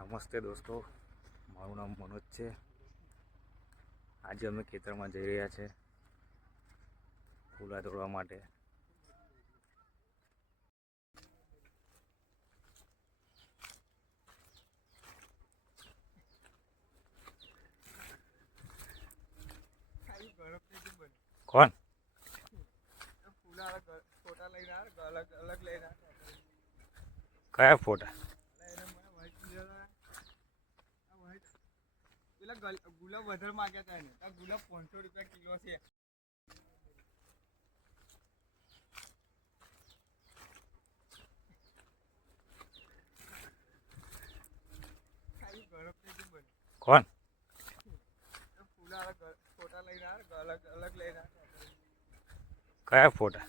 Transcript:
નમસ્તે દોસ્તો, મારું નામ મનોજ છે। આજે અમે ખેતરમાં જઈ રહ્યા છે ફૂલા તોડવા માટે। કોણ કયા ફોટા? પેલા ગુલાબ વધારે માંગ્યા હતા ને, આ ગુલાબ 500 રૂપિયા કિલો છે। કોણ ફોટા લઈને અલગ અલગ લઈને કયા ફોટા?